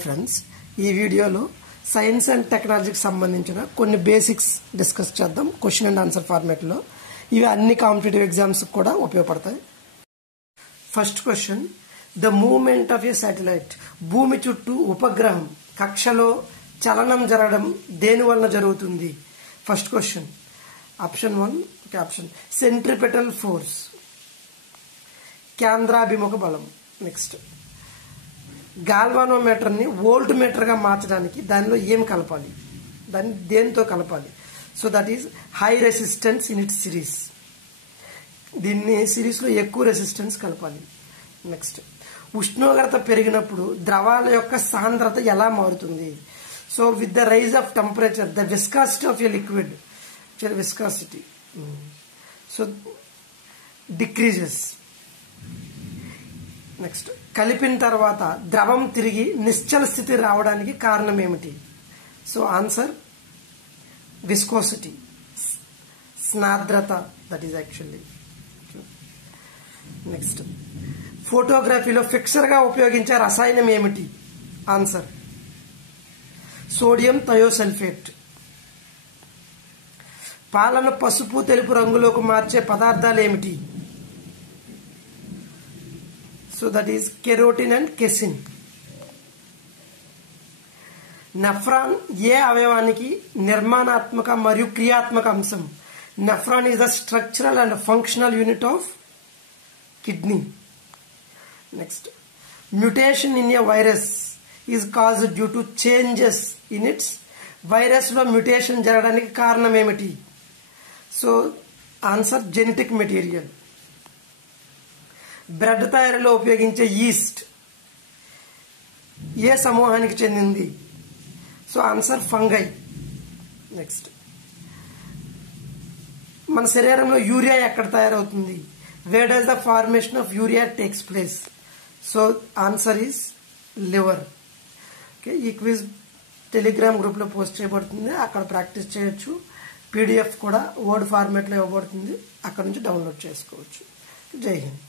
Friends ఈ వీడియోలో science and టెక్నాలజీకి సంబంధించిన కొన్ని బేసిక్స్ డిస్కస్ చేద్దాం క్వశ్చన్ అండ్ ఆన్సర్ ఫార్మాట్ లో. ఇవి అన్ని కాంపిటేటివ్ ఎగ్జామ్స్ కూడా ఉపయోగపడతాయి. First question, the movement of a satellite. భూమి చుట్టూ ఉపగ్రహం కక్షలో చలనం జరగడం దేని వలన జరుగుతుంది? First question option 1 option centripetal force, కేంద్రాభిముఖ బలం. నెక్స్ట్, గాల్వానోమీటర్ ని వోల్ట్ మీటర్ గా మార్చడానికి దానిలో ఏం కలపాలి, దాన్ని దేంతో కలపాలి? So that is high resistance in it series. దీన్ని సిరీస్ లో ఎక్కువ రెసిస్టెన్స్ కలపాలి. నెక్స్ట్, ఉష్ణోగ్రత పెరిగినప్పుడు ద్రవాల యొక్క సాంద్రత ఎలా మారుతుంది? So with the rise of temperature the viscosity of a liquid viscosity so decreases. Next, కలిపిన తర్వాత ద్రవం తిరిగి నిశ్చల స్థితి రావడానికి కారణం ఏమిటి? సో ఆన్సర్ విస్కోసిటీ, స్నాద్రత, దట్ ఈస్ యాక్చువల్లీ. నెక్స్ట్, ఫోటోగ్రఫీలో ఫిక్సర్ గా ఉపయోగించే రసాయనం ఏమిటి? Answer sodium thiosulphate. పాలను పసుపు తెలుపు రంగులోకి మార్చే పదార్థాలు ఏమిటి? So that is carotene and casein. Nephron ఏ అవయవానికి నిర్మాణాత్మక మరియు క్రియాత్మక అంశం? Nephron is the structural and functional unit of kidney. Next, mutation in a virus is caused due to changes in it's. Virus లో మ్యుటేషన్ జరగడానికి కారణం ఏమిటి? So answer genetic material. Bread తయారీలో ఉపయోగించే ఈస్ట్ ఏ సమూహానికి చెందింది? So answer fungi. నెక్స్ట్, మన శరీరంలో యూరియా ఎక్కడ తయారవుతుంది? Where does the formation of urea takes place? So answer is liver. Okay, ఈ క్విజ్ టెలిగ్రామ్ గ్రూప్ లో పోస్ట్ చేయబడుతుంది, అక్కడ ప్రాక్టీస్ చేయొచ్చు. పీడిఎఫ్ కూడా వర్డ్ ఫార్మాట్ లో ఇవ్వబడుతుంది, అక్కడ నుంచి డౌన్లోడ్ చేసుకోవచ్చు. జై హింద్.